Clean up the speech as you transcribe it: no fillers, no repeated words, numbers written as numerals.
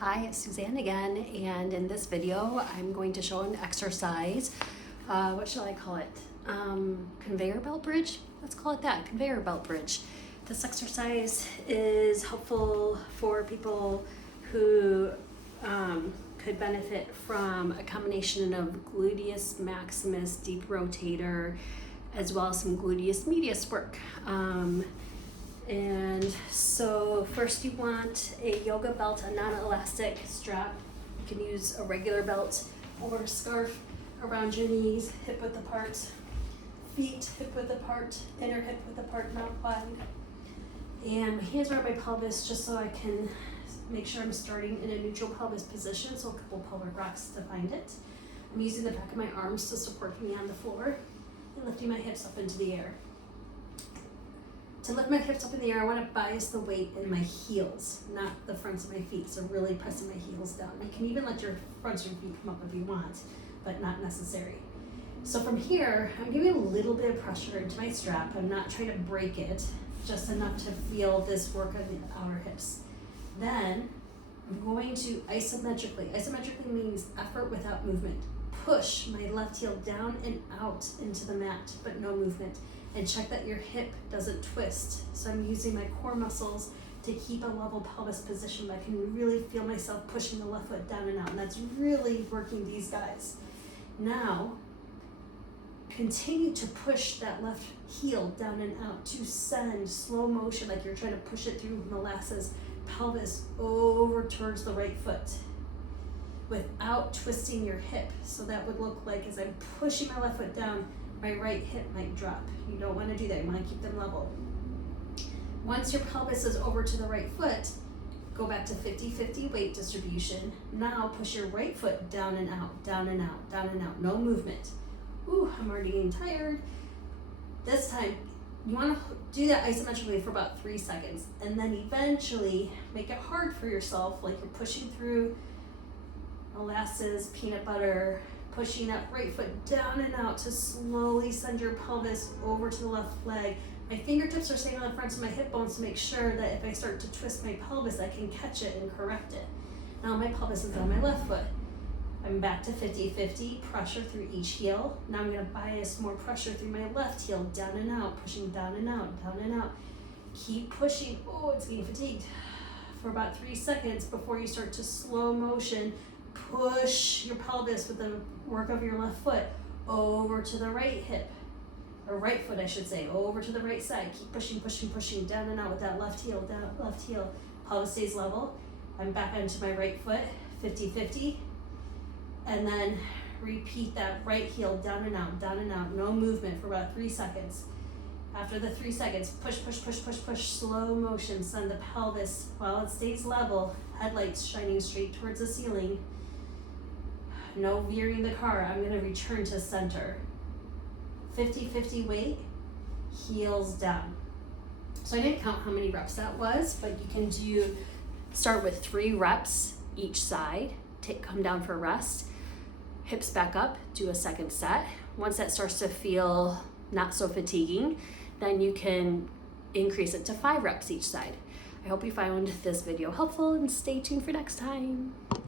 Hi, it's Suzanne again, and in this video I'm going to show an exercise. What shall I call it? Conveyor Belt Bridge? Let's call it that, Conveyor Belt Bridge. This exercise is helpful for people who could benefit from a combination of gluteus maximus, deep rotator, as well as some gluteus medius work. And so first you want a yoga belt, a non-elastic strap. You can use a regular belt or a scarf around your knees, hip width apart, feet hip width apart, inner hip width apart, not wide. And my hands are on my pelvis just so I can make sure I'm starting in a neutral pelvis position, so a couple pelvic rocks to find it. I'm using the back of my arms to support me on the floor and lifting my hips up into the air. To lift my hips up in the air, I want to bias the weight in my heels, not the fronts of my feet, so really pressing my heels down. You can even let your fronts of your feet come up if you want, but not necessary. So from here, I'm giving a little bit of pressure into my strap. I'm not trying to break it, just enough to feel this work on the outer hips. Then I'm going to isometrically means effort without movement. Push my left heel down and out into the mat, but no movement. And check that your hip doesn't twist. So I'm using my core muscles to keep a level pelvis position, but I can really feel myself pushing the left foot down and out, and that's really working these guys. Now, continue to push that left heel down and out to send slow motion, like you're trying to push it through molasses, pelvis over towards the right foot without twisting your hip. So that would look like as I'm pushing my left foot down, my right hip might drop. You don't want to do that. You want to keep them level. Once your pelvis is over to the right foot, go back to 50-50 weight distribution. Now push your right foot down and out, down and out, down and out. No movement. Ooh, I'm already getting tired. This time, you want to do that isometrically for about 3 seconds, and then eventually make it hard for yourself, like you're pushing through molasses, peanut butter, pushing that right foot down and out to slowly send your pelvis over to the left leg. My fingertips are staying on the fronts of my hip bones to make sure that if I start to twist my pelvis, I can catch it and correct it. Now my pelvis is on my left foot. I'm back to 50-50, pressure through each heel. Now I'm gonna bias more pressure through my left heel, down and out, pushing down and out, down and out. Keep pushing, oh, it's getting fatigued, for about 3 seconds before you start to slow motion push your pelvis with the work of your left foot over to the right hip, or right foot I should say, over to the right side. Keep pushing, pushing, pushing, down and out with that left heel, down, left heel. Pelvis stays level. I'm back onto my right foot, 50-50. And then repeat that right heel down and out, no movement for about 3 seconds. After the 3 seconds, push, push, push, push, push, slow motion, send the pelvis while it stays level, headlights shining straight towards the ceiling. No veering the car. I'm going to return to center. 50-50 weight, heels down. So I didn't count how many reps that was, but you can start with 3 reps each side, come down for a rest, hips back up, do a second set. Once that starts to feel not so fatiguing, then you can increase it to 5 reps each side. I hope you found this video helpful and stay tuned for next time.